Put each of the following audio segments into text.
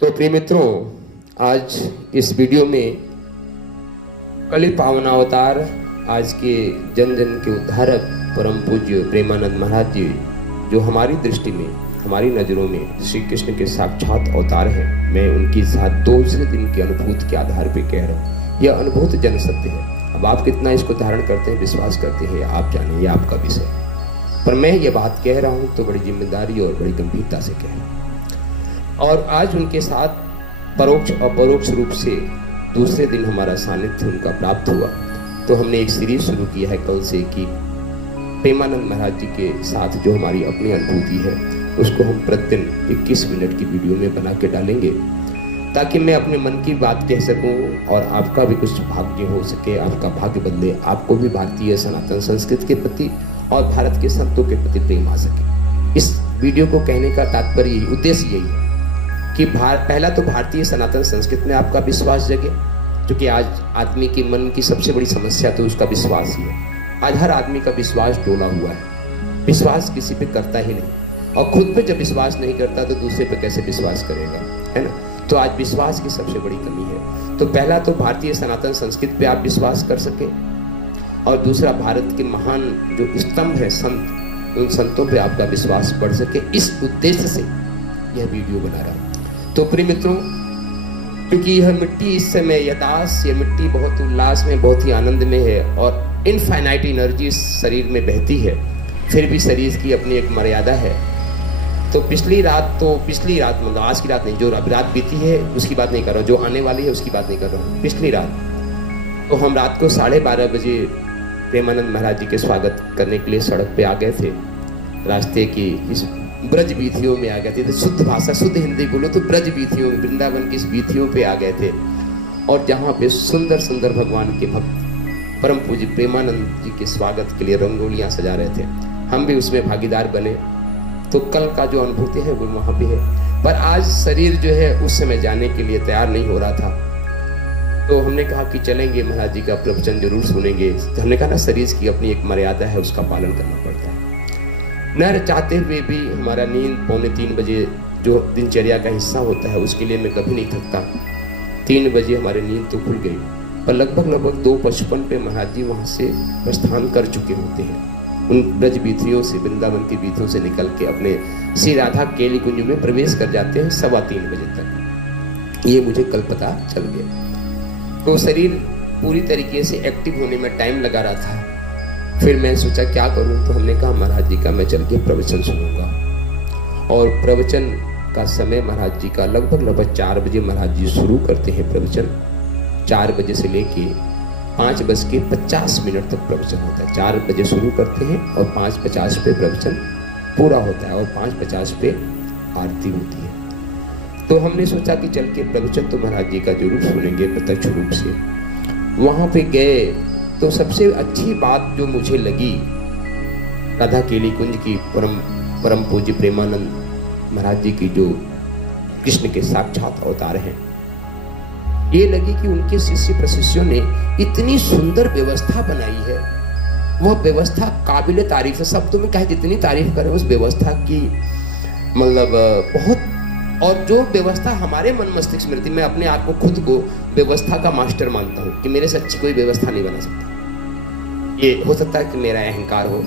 तो प्रिय मित्रों, आज इस वीडियो में कलि पावनावतार आज के जन जन के उद्धारक परम पूज्य प्रेमानंद महाराज जी, जो हमारी दृष्टि में, हमारी नज़रों में श्री कृष्ण के साक्षात अवतार हैं। मैं उनकी साथ दूसरे दिन की अनुभूति के आधार पर कह रहा हूँ। यह अनुभूत जन सत्य है। अब आप कितना इसको धारण करते हैं, विश्वास करते हैं, आप जाने, यह आपका विषय। पर मैं ये बात कह रहा हूँ तो बड़ी जिम्मेदारी और बड़ी गंभीरता से कह रहा हूँ। और आज उनके साथ परोक्ष अपरोक्ष रूप से दूसरे दिन हमारा सानिध्य उनका प्राप्त हुआ। तो हमने एक सीरीज शुरू किया है कल से कि प्रेमानंद महाराज जी के साथ जो हमारी अपनी अनुभूति है उसको हम प्रतिदिन 21 मिनट की वीडियो में बना के डालेंगे, ताकि मैं अपने मन की बात कह सकूं और आपका भी कुछ भाग्य हो सके, आपका भाग्य बदले, आपको भी भारतीय सनातन संस्कृति के प्रति और भारत के संतों के प्रति प्रेम आ सके। इस वीडियो को कहने का तात्पर्य, उद्देश्य यही है कि पहला तो भारतीय सनातन संस्कृति में आपका विश्वास जगे, क्योंकि आज आदमी की मन की सबसे बड़ी समस्या तो उसका विश्वास ही है। आज हर आदमी का विश्वास डोला हुआ है, विश्वास किसी पे करता ही नहीं, और खुद पे जब विश्वास नहीं करता तो दूसरे पे कैसे विश्वास करेगा, है ना। तो आज विश्वास की सबसे बड़ी कमी है। तो पहला तो भारतीय सनातन संस्कृति पे आप विश्वास कर सके, और दूसरा भारत के महान जो स्तंभ है संत, उन संतों पे आपका विश्वास बढ़ सके। इस उद्देश्य से यह वीडियो बना रहा हूँ। तो प्रिय मित्रों, क्योंकि यह मिट्टी इस समय यदास, यह मिट्टी बहुत उल्लास में, बहुत ही आनंद में है और इनफाइनाइट एनर्जी शरीर में बहती है, फिर भी शरीर की अपनी एक मर्यादा है। तो पिछली रात मतलब आज की रात नहीं, जो रात बीती है उसकी बात नहीं कर रहा हूँ, जो आने वाली है उसकी बात नहीं कर रहा हूँ। पिछली रात तो हम रात को 12:30 बजे प्रेमानंद महाराज जी के स्वागत करने के लिए सड़क पे आ गए थे। रास्ते की इस ब्रज वीथियों में आ गए थे। तो शुद्ध भाषा, शुद्ध हिंदी बोलो तो ब्रज वीथियों, वृंदावन की इस वीथियों पे आ गए थे, और जहाँ पे सुंदर सुंदर भगवान के भक्त परम पूज्य प्रेमानंद जी के स्वागत के लिए रंगोलियाँ सजा रहे थे। हम भी उसमें भागीदार बने। तो कल का जो अनुभूति है वो वहाँ पे है, पर आज शरीर जो है उस समय जाने के लिए तैयार नहीं हो रहा था। तो हमने कहा कि चलेंगे, महाराज जी का प्रवचन जरूर सुनेंगे। तो हमने कहा ना, शरीर की अपनी एक मर्यादा है, उसका पालन करना पड़ता है। न चाहते हुए भी हमारा नींद 2:45 बजे जो दिनचर्या का हिस्सा होता है उसके लिए मैं कभी नहीं थकता। 3 बजे हमारी नींद तो खुल गई, पर लगभग 2:55 पे महाराज जी वहाँ से प्रस्थान कर चुके होते हैं। उन ब्रज वीथियों से, वृंदावन की वीथियों से निकल के अपने श्री राधा केली कुंज में प्रवेश कर जाते हैं 3:15 बजे तक। ये मुझे कल पता चल गया। तो शरीर पूरी तरीके से एक्टिव होने में टाइम लगा रहा था। फिर मैं सोचा क्या करूं, तो हमने कहा महाराज जी का मैं चल के प्रवचन सुनूंगा। और प्रवचन का समय महाराज जी का लगभग 4 बजे महाराज जी शुरू करते हैं प्रवचन। 4 बजे से लेके 5:50 तक प्रवचन होता है। 4 बजे शुरू करते हैं और 5:50 पे प्रवचन पूरा होता है, और 5:50 पे आरती होती है। तो हमने सोचा कि चल के प्रवचन तो महाराज जी का जरूर सुनेंगे प्रत्यक्ष रूप से। वहाँ पे गए तो सबसे अच्छी बात जो मुझे लगी, राधा केली कुंज की परम पूज्य प्रेमानंद महाराज जी की जो कृष्ण के साक्षात अवतार हैं, ये लगी कि उनके शिष्य प्रशिष्यों ने इतनी सुंदर व्यवस्था बनाई है। वह व्यवस्था काबिल तारीफ है। शब्दों में कहे जितनी तारीफ करें उस व्यवस्था की, मतलब बहुत। और जो व्यवस्था हमारे मन मस्तिष्क स्मृति में, अपने आप को, खुद को व्यवस्था का मास्टर मानता हूँ कि मेरे से अच्छी कोई व्यवस्था नहीं बना सकता। ये हो सकता है कि मेरा अहंकार हो,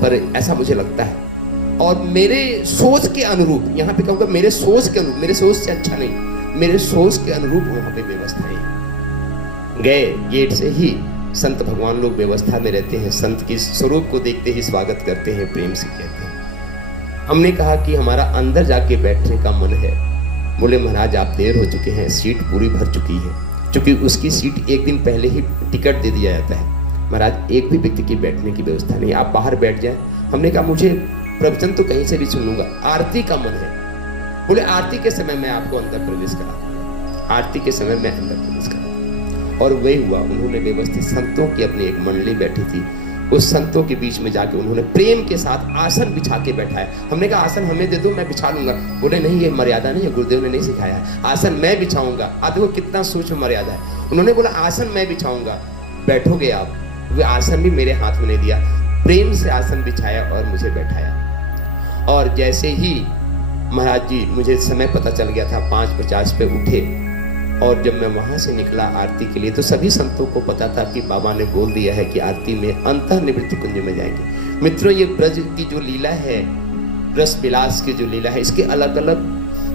पर ऐसा मुझे लगता है। और मेरे सोच के अनुरूप, यहाँ पे कहूँगा मेरे सोच के अनुरूप, मेरे सोच से अच्छा नहीं, मेरे सोच के अनुरूप वहाँ पे व्यवस्थाएं। गए गेट से ही संत भगवान लोग व्यवस्था में रहते हैं, संत की स्वरूप को देखते ही स्वागत करते हैं, प्रेम से कहते हैं। हमने कहा कि हमारा अंदर जाके बैठने का मन है। बोले महाराज आप देर हो चुके हैं, सीट पूरी भर चुकी है। क्योंकि उसकी सीट एक दिन पहले ही टिकट दे दिया जाता है। महाराज एक भी व्यक्ति की बैठने की व्यवस्था नहीं, आप बाहर बैठ जाएं। हमने कहा मुझे प्रवचन तो कहीं से भी सुन लूंगा, आरती का मन है। बोले आरती के समय मैं आपको अंदर प्रवेश करा दूंगा। आरती के समय मैं अंदर प्रवेश करा, और वही हुआ। उन्होंने व्यवस्थित संतों की अपनी एक मंडली बैठी थी, उस संतों के बीच में जाके उन्होंने प्रेम के साथ आसन बिछा के बैठाया। हमने कहा आसन हमें दे दो, मैं बिछा लूंगा। बोले नहीं, ये मर्यादा नहीं है, गुरुदेव ने नहीं सिखाया है, आसन मैं बिछाऊंगा। आप देखो कितना सूक्ष्म मर्यादा है। उन्होंने बोला आसन मैं बिछाऊंगा, बैठोगे आप। वे आसन भी मेरे हाथ में नहीं दिया, प्रेम से आसन बिछाया और मुझे बैठाया। और जैसे ही महाराज जी मुझे समय पता चल गया था, 5:50 पे उठे और जब मैं वहां से निकला आरती के लिए तो सभी संतों को पता था कि बाबा ने बोल दिया है कि आरती में अंतः निवृत्ति कुंज में जाएंगे। मित्रों, ये ब्रज की जो लीला है, रस विलास की जो लीला है, इसके अलग अलग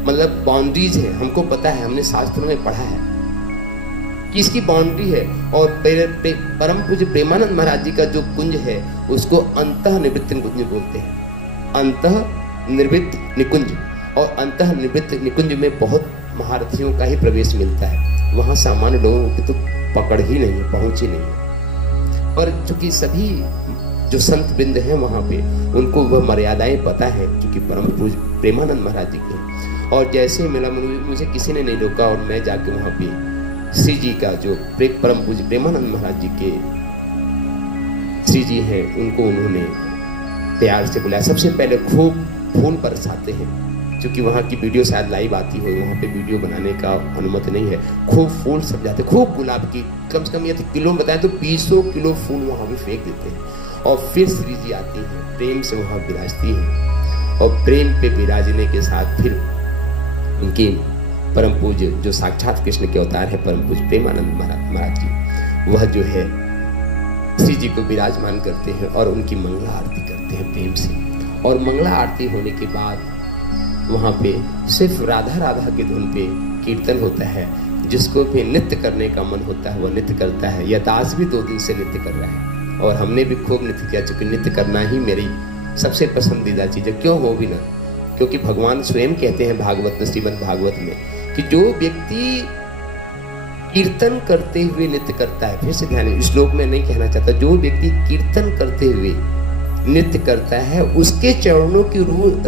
मतलब बाउंड्रीज है। हमको पता है, हमने शास्त्रों में पढ़ा है कि इसकी बाउंड्री है। और परम पूज्य प्रेमानंद महाराज जी का जो कुंज है उसको अंतः निवृत्ति कुंज बोलते हैं। अंतः निवृत्त निकुंज, और अंतः निवृत्त निकुंज में बहुत महारथियों का ही प्रवेश मिलता है। वहां सामान्य लोगों की तो पकड़ ही नहीं है, पहुंच ही नहीं है। पर चूंकि सभी जो संत बिंद हैं वहां पे, उनको वह मर्यादाएं पता है क्योंकि परम पूज्य प्रेमानंद महाराज जी के। और जैसे मिला, मुझे किसी ने नहीं रोका और मैं जाके वहां पे श्री जी का जो परम पूज्य प्रेमानंद महाराज जी के श्री जी हैं, उनको उन्होंने प्यार से बुलाया। सबसे पहले खूब फूल बरसाते हैं, क्योंकि वहाँ की वीडियो शायद लाइव आती हो, वहाँ पे वीडियो बनाने का अनुमति नहीं है। खूब फूल सब जाते, खूब गुलाब की, कम से कम ये किलो में बताएं तो 200 किलो फूल वहाँ भी फेंक देते हैं। और फिर श्री जी आती हैं, प्रेम से वहाँ विराजती हैं, और प्रेम पे विराजने के साथ फिर उनकी परम पूज्य जो साक्षात कृष्ण के अवतार है परम पूज्य प्रेमानंद महाराज जी, वह जो है श्री जी को विराजमान करते हैं और उनकी मंगला आरती करते हैं प्रेम से। और मंगला आरती होने के बाद वहाँ पे सिर्फ राधा राधा के धुन पे कीर्तन होता है। जिसको भी नृत्य करने का मन होता है वह नृत्य करता है। यह दास भी 2 दिन से नृत्य कर रहा है और हमने भी खूब नृत्य किया, चूंकि नृत्य करना ही मेरी सबसे पसंदीदा चीज़ है। क्यों हो भी ना, क्योंकि भगवान स्वयं कहते हैं भागवत में, श्रीमद् भागवत में, कि जो व्यक्ति कीर्तन करते हुए नृत्य करता है, फिर से ध्यान, श्लोक में नहीं कहना चाहता, जो व्यक्ति कीर्तन करते हुए नृत्य करता है उसके चरणों की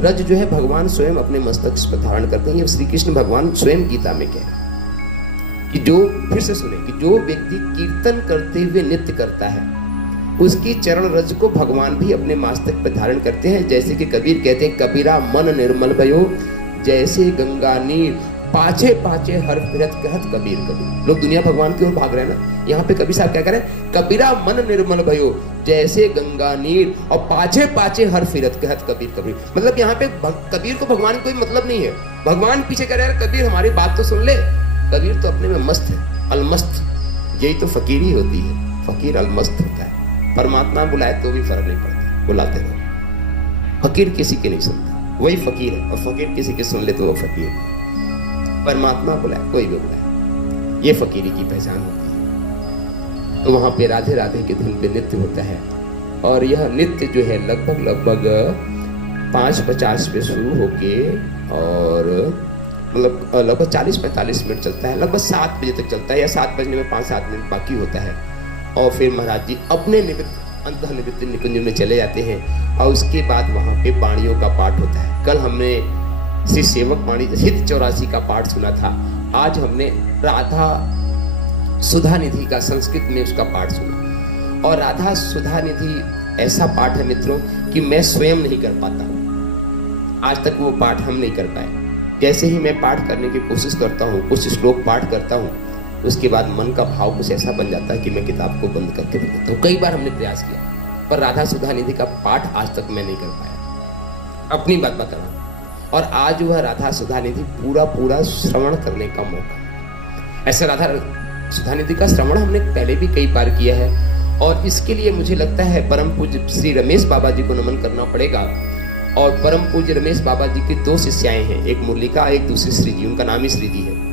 रज जो है भगवान स्वयं अपने मस्तक पर धारण करते हैं। ये श्री कृष्ण भगवान स्वयं गीता में कह रहे हैं कि जो, फिर से सुने, कि जो व्यक्ति कीर्तन करते हुए नृत्य करता है उसकी चरण रज को भगवान भी अपने मस्तक पर धारण करते हैं। जैसे कि कबीर कहते हैं, कबीरा मन निर्मल भयो जैसे गंगा नीर, पाछे पाछे हर फिरत कहत कबीर कबीर। लोग दुनिया भगवान की ओर भाग रहे हैं ना, यहाँ पे कबीर साहब क्या कह रहे हैं, कबीरा मन निर्मल भयो जैसे गंगा नीर, और पाछे पाछे हर फिरत कहत कबीर कबीर। मतलब यहाँ पे कबीर को भगवान कोई मतलब नहीं है, भगवान पीछे कह रहे हैं, कबीर हमारी बात तो सुन ले। कबीर तो अपने में मस्त है, अलमस्त। यही तो फकीरी होती है, फकीर अलमस्त होता है। परमात्मा बुलाए तो भी फर्क नहीं पड़ता, बुलाते रहो। फकीर किसी के नहीं सुनता, वही फकीर है, और फकीर किसी के सुन ले तो वो फकीर है। परमात्मा बुलाए, कोई भी बुलाए, ये फकीरी की पहचान होती है। तो वहाँ पे राधे राधे के धुन पे नृत्य होता है, और यह नृत्य जो है लगभग 5:50 पे शुरू होके और मतलब लगभग 40-45 मिनट चलता है, लगभग 7 बजे तक चलता है, या 7 बजने में 5-7 मिनट बाकी होता है। और फिर महाराज जी अपने अंतः निवृत्त निकुंज में चले जाते हैं, और उसके बाद वहाँ पे वाणियों का पाठ होता है। कल हमने श्री सेवक वाणी हित 84 का पाठ सुना था, आज हमने राधा सुधा निधि का संस्कृत में उसका पाठ सुना। और राधा सुधा निधि ऐसा पाठ है मित्रों कि मैं स्वयं नहीं कर पाता हूँ, आज तक वो पाठ हम नहीं कर पाए। जैसे ही मैं पाठ करने की कोशिश करता हूँ, कुछ श्लोक पाठ करता हूँ, उसके बाद मन का भाव कुछ ऐसा बन जाता है कि मैं किताब को बंद करके रख देता हूँ। कई बार हमने प्रयास किया, पर राधा सुधा निधि का पाठ आज तक मैं नहीं कर पाया, अपनी बात बता रहा हूँ। और आज वह राधा सुधा निधि पूरा श्रवण करने का मौका। ऐसा राधा सुधा निधि का श्रवण हमने पहले भी कई बार किया है, और इसके लिए मुझे लगता है परम पूज्य श्री रमेश बाबा जी को नमन करना पड़ेगा। और परम पूज्य रमेश बाबा जी की 2 शिष्याएं हैं, एक मुरलिका, एक दूसरी श्री जी, उनका नाम ही श्री जी है।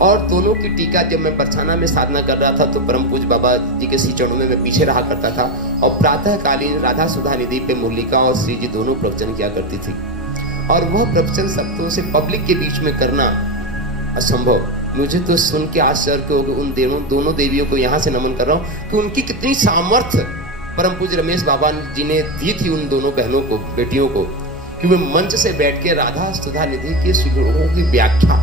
और दोनों की टीका जब मैं बरसाना में साधना कर रहा था तो परम पूज्य बाबा जी के श्री चरणों में मैं पीछे रहा करता था, और प्रातःकालीन राधा सुधा निधि पे मुरलिका और श्री जी दोनों प्रवचन किया करती थी। और वह प्रवचन शब्दों से पब्लिक के बीच में करना असंभव। मुझे तो सुन के आश्चर्य हो गया। उन दोनों देवियों को यहाँ से नमन कर रहा हूँ कि उनकी कितनी सामर्थ्य परम पूज्य रमेश बाबा जी ने दी थी उन दोनों बहनों को, बेटियों को, कि वे मंच से बैठ के राधा सुधा निधि के श्लोकों की व्याख्या,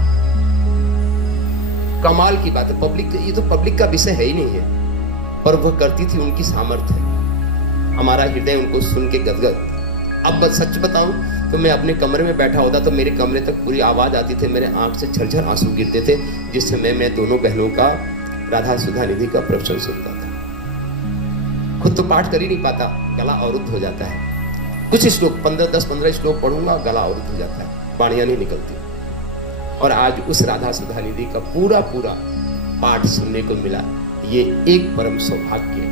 कमाल की बात है। पब्लिक, ये तो पब्लिक का विषय है ही नहीं है, पर वह करती थी, उनकी सामर्थ्य है। हमारा हृदय उनको सुन के गदगद। अब सच बताऊं तो मैं अपने कमरे में बैठा होता तो मेरे कमरे तक पूरी आवाज आती थी, मेरे आंख से झरझर आंसू गिरते थे, जिस समय मैं दोनों बहनों का राधा सुधा निधि का प्रवचन सुनता था। खुद तो पाठ कर ही नहीं पाता, गला अवरुद्ध हो जाता है। कुछ श्लोक 10-15 श्लोक पढ़ूंगा, गला अवरुद्ध हो जाता है। वाणियां नहीं निकलती। और आज उस राधा सुधा निधि का पूरा पाठ सुनने को मिला। ये एक परम सौभाग्य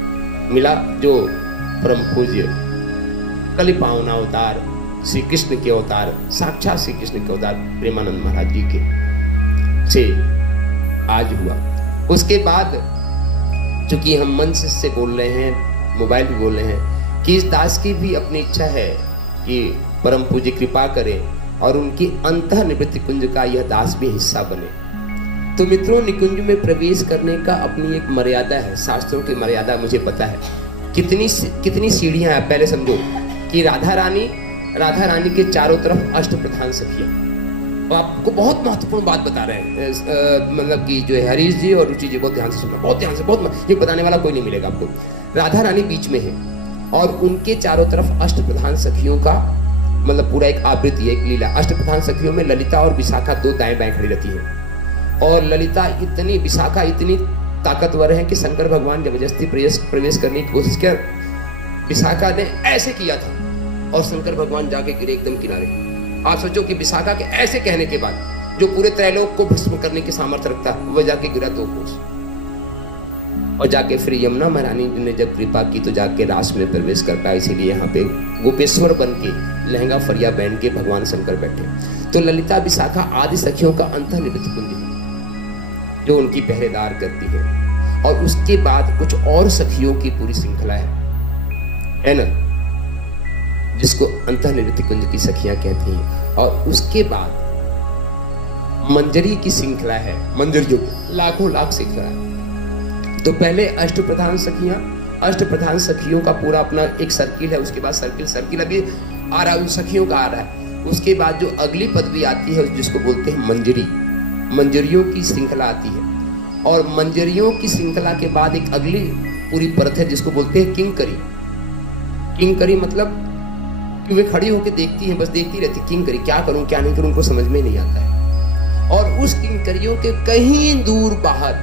मिला जो परम पूज्य कलि पावना अवतार श्री कृष्ण के अवतार, साक्षात श्री कृष्ण के अवतार प्रेमानंद महाराज जी के से आज हुआ। उसके बाद चूंकि हम मंच से बोल रहे हैं, मोबाइल पे बोल रहे हैं, कि इस दास की भी अपनी इच्छा है कि परम पूज्य कृपा करें और उनकी अंतः निवृत्ति कुंज का यह दास भी हिस्सा बने। तो मित्रों, निकुंज में प्रवेश करने का अपनी एक मर्यादा है, शास्त्रों की मर्यादा मुझे पता है। कितनी सीढ़ियां हैं। पहले समझो कि राधा रानी के चारों तरफ अष्ट प्रधान सखियां। तो आपको बहुत महत्वपूर्ण बात बता रहे हैं, मतलब कि जो है हरीश जी और रुचि जी, बहुत ध्यान से सुनना, बहुत ध्यान से, बहुत ये बताने वाला कोई नहीं मिलेगा आपको। राधा रानी बीच में है और उनके चारों तरफ अष्ट प्रधान सखियों का मतलब पूरा एक आवृत्ति है, एक लीला। अष्ट प्रधान सखियों में ललिता और विशाखा दो दाएं बाएं खड़ी रहती है। और विशाखा इतनी ताकतवर है कि शंकर भगवान जबरदस्ती प्रवेश करने की कोशिश किया। विशाखा ने ऐसे किया था और शंकर भगवान जाके गिरे एकदम किनारे। आप सोचो कि विशाखा के ऐसे कहने के बाद जो पूरे त्रैलोक को भस्म करने की सामर्थ्य रखता, वह जाके गिरा 2 कोस। और जाके फिर यमुना महारानी ने जब कृपा की तो जाके रास में प्रवेश कर पाया। इसीलिए यहाँ पे गोपेश्वर बन के लहंगा फरिया पहन के भगवान शंकर बैठे। तो ललिता विशाखा आदि सखियों का अंतः निवृत्ति कुंज है जो उनकी पहरेदार करती है। और उसके बाद कुछ और सखियों की पूरी श्रृंखला है ना, जिसको अंतः निवृत्ति कुंज की सखियां कहती हैं। और उसके बाद मंजरी की श्रृंखला है, मंजरियों की लाखों लाख श्रृंखला है। तो पहले अष्ट प्रधान सखियों का पूरा अपना एक सर्किल है। उसके बाद सर्किल अभी आ रहा है, उन सखियों का आ रहा है। उसके बाद जो अगली पदवी आती है जिसको बोलते हैं मंजरियों की श्रृंखला आती है। और मंजरियों की श्रृंखला के बाद एक अगली पूरी परत है जिसको बोलते हैं किंकरी मतलब कि वे खड़ी होकर देखती है, बस देखती रहती, किंकरी क्या करूं क्या नहीं करूं उनको समझ में नहीं आता है। और उस किंकरियों के कहीं दूर बाहर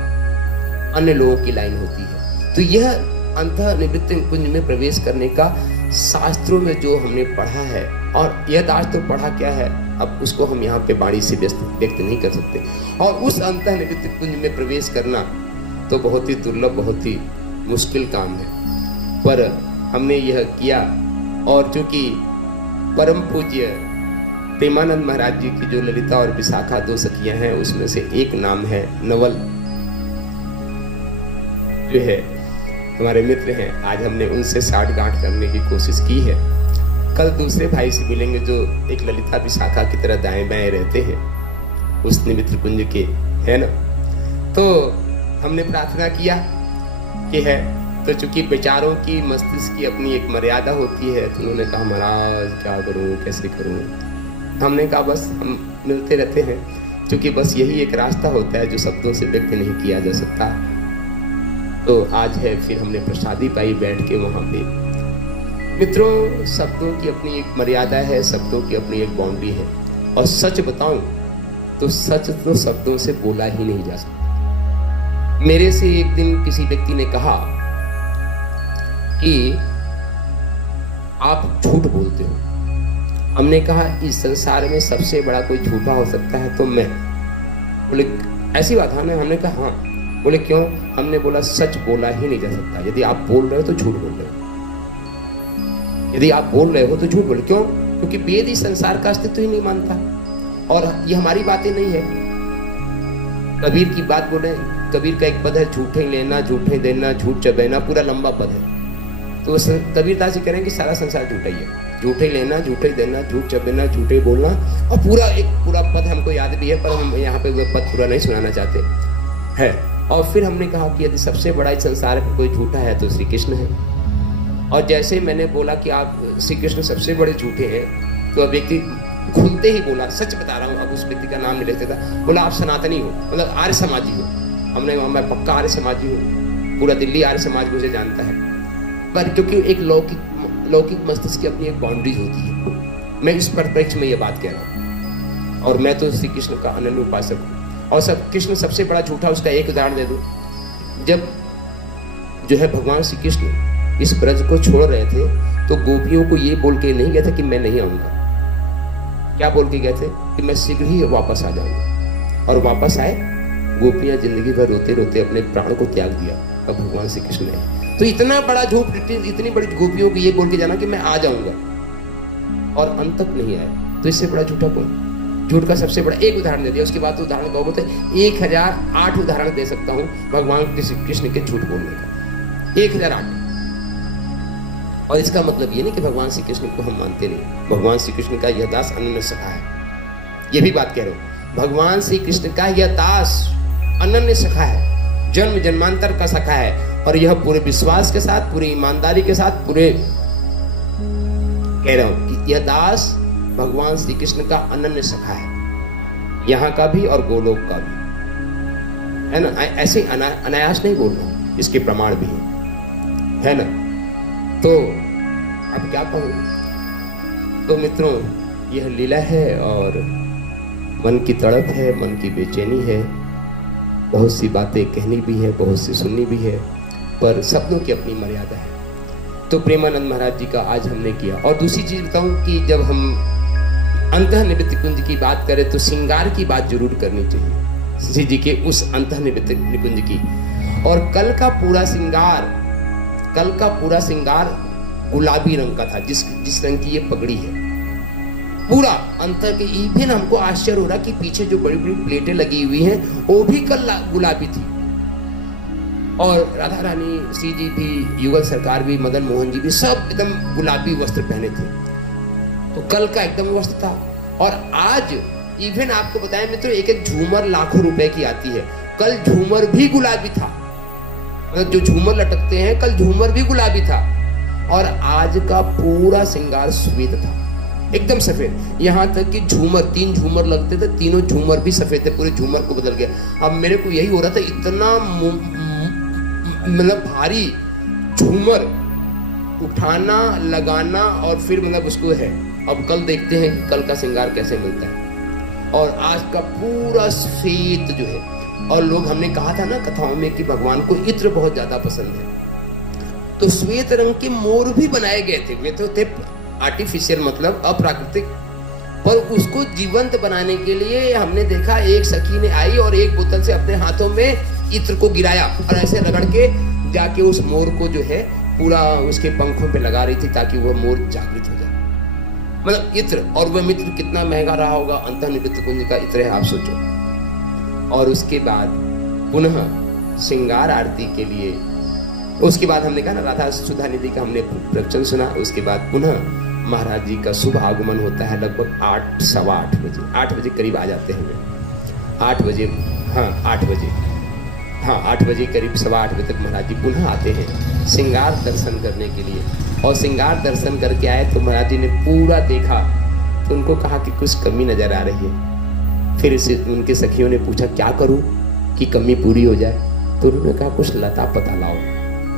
अन्य लोगों की लाइन होती है। तो यह अंतः निवृत्ति कुंज में प्रवेश करने का शास्त्रों में जो हमने पढ़ा है, और यह दास तो पढ़ा क्या है, अब उसको हम यहाँ पे वाणी से व्यक्त नहीं कर सकते। और उस अंतः निवृत्ति कुंज में प्रवेश करना तो बहुत ही दुर्लभ, बहुत ही मुश्किल काम है, पर हमने यह किया। और चूंकि परम पूज्य प्रेमानंद महाराज जी की जो ललिता और विशाखा 2 सखियां हैं, उसमें से एक नाम है नवल, जो है हमारे मित्र हैं। आज हमने उनसे साठ गांठ करने की कोशिश की है। कल दूसरे भाई से मिलेंगे जो एक ललिता विशाखा की तरह दाएं बाएं रहते हैं उस निवृत्ति कुंज के, है ना। तो हमने प्रार्थना किया कि है, तो चूंकि विचारों की मस्तिष्क की अपनी एक मर्यादा होती है, तो उन्होंने कहा महाराज क्या करूं, कैसे करूं। हमने कहा बस हम मिलते रहते हैं, क्योंकि बस यही एक रास्ता होता है जो शब्दों से व्यक्त नहीं किया जा सकता। तो आज है, फिर हमने प्रसादी पाई बैठ के वहाँ पे। मित्रों, शब्दों की अपनी एक मर्यादा है, शब्दों की अपनी एक बाउंड्री है। और सच बताऊं तो सच तो शब्दों से बोला ही नहीं जा सकता। मेरे से एक दिन किसी व्यक्ति ने कहा कि आप झूठ बोलते हो। हमने कहा इस संसार में सबसे बड़ा कोई झूठा हो सकता है तो मैं। बोले ऐसी बात है ना? हमने कहा हाँ। बोले क्यों? हमने बोला सच बोला ही नहीं जा सकता। यदि आप बोल रहे हो तो झूठ बोल रहे हो, यदि आप बोल रहे हो तो झूठ बोल। क्यों? क्योंकि वेद इस संसार का अस्तित्व ही नहीं मानता। और ये हमारी बातें नहीं है, कबीर की बात बोले। कबीर का एक पद है, झूठे लेना झूठे देना झूठ चबेना, पूरा लंबा पद है। तो कबीरदास जी कह रहे हैं कि सारा संसार झूठा ही है। झूठे लेना झूठे देना झूठ चबेना झूठे बोलना, और पूरा पद हमको याद भी है, पर हम यहाँ पे वह पद पूरा नहीं सुनाना चाहते है। और फिर हमने कहा कि यदि सबसे बड़ा इस संसार में कोई झूठा है तो श्री कृष्ण है। और जैसे मैंने बोला कि आप श्री कृष्ण सबसे बड़े झूठे हैं, तो अब व्यक्ति खुलते ही बोला, सच बता रहा हूँ, अब उस व्यक्ति का नाम नहीं लेते था, बोला आप सनातनी हो, मतलब आर्य समाजी हो। हमने कहा मैं पक्का आर्य समाजी हूँ, पूरा दिल्ली आर्य समाज मुझे जानता है। पर क्योंकि एक लौकिक मस्तिष्क की अपनी एक बाउंड्रीज होती है, मैं इस परिप्रेक्ष्य में ये बात कह रहा हूँ। और मैं तो श्री कृष्ण का अनन्य उपासक हूँ। और कृष्ण सबसे बड़ा झूठा, उसका एक उदाहरण दे दूं। जब जो है भगवान श्री कृष्ण इस ब्रज को छोड़ रहे थे, तो गोपियों को ये बोल के नहीं गए थे कि मैं नहीं आऊंगा। क्या बोल के गए थे कि मैं शीघ्र ही वापस आ जाऊंगा, और वापस आए। गोपियां जिंदगी भर रोते रोते अपने प्राण को त्याग दिया और भगवान श्री कृष्ण ने। तो इतना बड़ा झूठ, इतनी बड़ी गोपियों को ये बोल के जाना कि मैं आ जाऊंगा, और अंत तक नहीं आए, तो इससे बड़ा झूठा कौन? झूठ का सबसे बड़ा एक उदाहरण दे दिया, उसके बाद तो उदाहरण बहुत है, 1008 उदाहरण दे सकता हूं भगवान कृष्ण के झूठ बोलने का, 1008। और इसका मतलब ये नहीं कि भगवान श्री कृष्ण को हम मानते नहीं। भगवान श्री कृष्ण का यह दास अनन्य सखा है, ये भी बात कह रहा हूं। भगवान श्री कृष्ण का यह दास अनन्य सखा है, जन्म जन्मांतर का सखा है, और यह पूरे विश्वास के साथ, पूरी ईमानदारी के साथ, पूरे कह रहा हूं कि यह दास भगवान श्री कृष्ण का अनन्य सखा है, यहाँ का भी और गोलोक का भी, है ना। ऐसे अनायास नहीं बोल रहा हूं, इसके प्रमाण भी है ना। तो अब क्या कहूं? तो मित्रों, यह लीला है, और मन की तड़प है, मन की बेचैनी है, बहुत सी बातें कहनी भी है, बहुत सी सुननी भी है, पर शब्दों की अपनी मर्यादा है। तो प्रेमानंद महाराज जी का आज हमने किया। और दूसरी चीज बताऊं कि जब हम अंतःनिवृत्ति कुंज की बात करें तो श्रृंगार की बात जरूर करनी चाहिए, श्री जी के उस अंतःनिवृत्ति कुंज की। और कल का पूरा श्रृंगार गुलाबी रंग का था, जिस रंग की ये पगड़ी है, पूरा अंतर के। इवन हमको आश्चर्य हो रहा कि पीछे जो बड़ी बड़ी प्लेटें लगी हुई हैं वो भी कल गुलाबी थी, और राधा रानी, श्री जी भी, युगल सरकार भी, मदन मोहन जी भी, सब एकदम गुलाबी वस्त्र पहने थे। तो कल का एकदम वस्त्र था। और आज इवन आपको बताएं मित्रों, एक एक झूमर लाखों रुपए की आती है, कल झूमर भी गुलाबी था, मतलब जो झूमर लटकते हैं कल झूमर भी गुलाबी था। और आज का पूरा श्रृंगार श्वेत था, एकदम सफेद। यहाँ तक कि झूमर, 3 झूमर लगते थे, तीनों झूमर भी सफेद थे, पूरे झूमर को बदल गया। अब मेरे को यही हो रहा था, इतना मतलब भारी झूमर उठाना, लगाना, और फिर मतलब उसको है। अब कल देखते हैं कि कल का श्रृंगार कैसे मिलता है। और आज का पूरा श्वेत जो है, और लोग, हमने कहा था ना कथाओं में कि भगवान को इत्र बहुत ज्यादा पसंद है, तो श्वेत रंग के मोर भी बनाए गए थे। वे तो थे आर्टिफिशियल, मतलब अप्राकृतिक, पर उसको जीवंत बनाने के लिए हमने देखा एक सखी ने आई और एक बोतल से अपने हाथों में इत्र को गिराया, और ऐसे रगड़ के जाके उस मोर को जो है पूरा उसके पंखों पे लगा रही थी, ताकि वह मोर जागृत हो जाए, मतलब इत्र। और वह मित्र कितना महंगा रहा होगा, अंतःनिवृत्ति कुंज का इत्र है, आप सोचो। और उसके बाद पुनः श्रृंगार आरती के लिए, उसके बाद हमने कहा ना राधा सुधा निधि का हमने प्रवचन सुना। उसके बाद पुनः महाराज जी का शुभ आगमन होता है, लगभग 8, सवा 8 बजे, 8 बजे करीब आ जाते हैं, 8 बजे, हाँ 8 बजे, हाँ 8 बजे करीब, सवा 8 बजे तक महाराज जी पुनः आते हैं श्रृंगार दर्शन करने के लिए। और श्रृंगार दर्शन करके आए तो महाराज जी ने पूरा देखा, तो उनको कहा कि कुछ कमी नजर आ रही है। फिर उनके सखियों ने पूछा क्या करूं कि कमी पूरी हो जाए, तो उन्होंने कहा कुछ लता पता लाओ।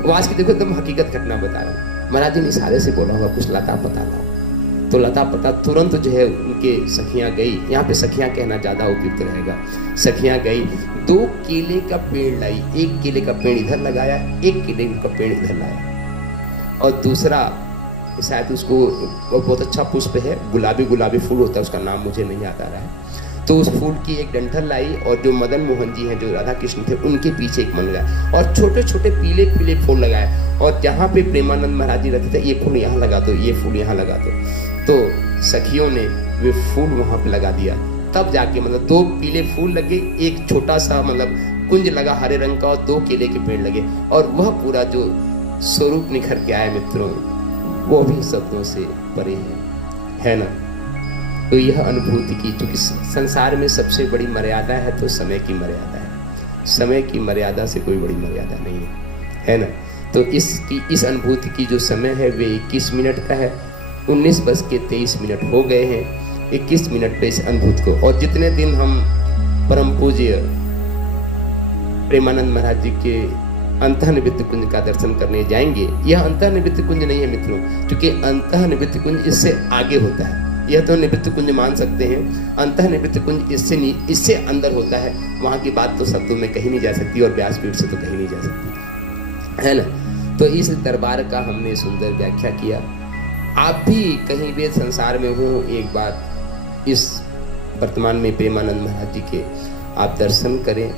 वो आज की देखो एकदम हकीकत घटना बता रहा हूँ, महाराज जी ने इशारे से बोला होगा कुछ लता पता लाओ। तो लता पता तुरंत जो है उनके सखियां गई, यहाँ पे सखियां कहना ज्यादा उपयुक्त रहेगा, सखियां गई, 2 केले का पेड़ लाई, एक केले का पेड़ इधर लगाया, एक केले का पेड़ इधर लाया, और दूसरा शायद उसको, वो बहुत अच्छा पुष्प है, गुलाबी गुलाबी फूल होता है, उसका नाम मुझे नहीं याद आ रहा है, तो उस फूल की एक डंठल लाई, और जो मदन मोहन जी हैं जो राधा कृष्ण थे उनके पीछे एक मन लगाया, और छोटे छोटे पीले पीले फूल लगाया, और जहाँ पे प्रेमानंद महाराज जी रहते थे, ये फूल यहाँ लगा दो, ये फूल यहाँ लगा दो। तो सखियों ने वे फूल वहाँ पे लगा दिया, तब जाके मतलब 2 पीले फूल लगे, एक छोटा सा मतलब कुंज लगा हरे रंग का, और 2 केले के पेड़ लगे, और वह पूरा जो स्वरूप निखर के आया मित्रों, वो भी शब्दों से परे है ना। तो यह अनुभूति की, क्योंकि संसार में सबसे बड़ी मर्यादा है तो समय की मर्यादा है, समय की मर्यादा से कोई बड़ी मर्यादा नहीं है ना। तो इस अनुभूति की जो समय है वे 21 मिनट का है, 19:23 हो गए हैं, 21 मिनट पे इस अनुभूति को। और जितने दिन हम परम पूज्य प्रेमानंद महाराज जी के अंतःनिवृत्ति कुंज का दर्शन करने जाएंगे, यह अंतःनिवृत्ति कुंज नहीं है मित्रों, क्योंकि अंतःनिवृत्ति कुंज इससे आगे होता है। यह तो निवृत्ति कुंज मान सकते हैं, अंतःनिवृत्ति कुंज इससे अंदर होता है, वहां की बात तो शब्दों में कहीं नहीं जा सकती, और व्यासपीठ से तो कहीं नहीं जा सकती, है ना। तो इस दरबार का हमने सुंदर व्याख्या किया। आप भी कहीं भी संसार में हो, एक बात इस वर्तमान में प्रेमानंद महाराज जी के आप दर्शन करें।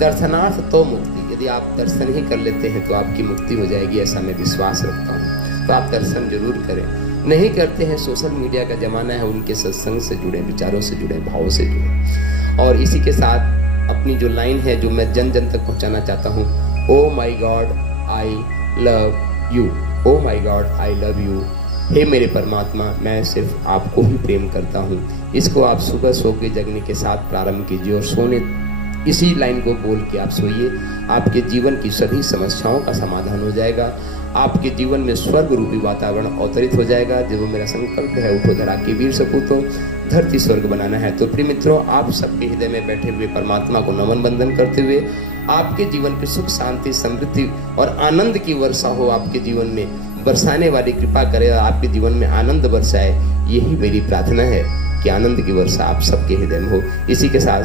दर्शनार्थ तो मुक्ति, यदि आप दर्शन ही कर लेते हैं तो आपकी मुक्ति हो जाएगी, ऐसा मैं विश्वास रखता हूँ। तो आप दर्शन जरूर करें। नहीं करते हैं, सोशल मीडिया का ज़माना है, उनके सत्संग से जुड़े, विचारों से जुड़े, भाव से जुड़े। और इसी के साथ अपनी जो लाइन है जो मैं जन जन तक पहुँचाना चाहता हूँ, oh my God I love you, oh my God I love you. हे मेरे परमात्मा, मैं सिर्फ आपको ही प्रेम करता हूँ। इसको आप सुबह सो के जगने के साथ प्रारंभ कीजिए और सोने इसी लाइन को बोल के आप सोइए। आपके जीवन की सभी समस्याओं का समाधान हो जाएगा। आपके जीवन में स्वर्ग रूपी वातावरण अवतरित हो जाएगा। जब मेरा संकल्प है, उठो धरा के वीर सपूतों, धरती स्वर्ग बनाना है। तो प्रिय मित्रों, आप सबके हृदय में बैठे हुए परमात्मा को नमन बंदन करते हुए आपके जीवन की सुख शांति समृद्धि और आनंद की वर्षा हो, आपके जीवन में बरसाने वाली कृपा करे, आपके जीवन में आनंद बरसाए, यही मेरी प्रार्थना है कि आनंद की वर्षा आप सबके हृदय में हो। इसी के साथ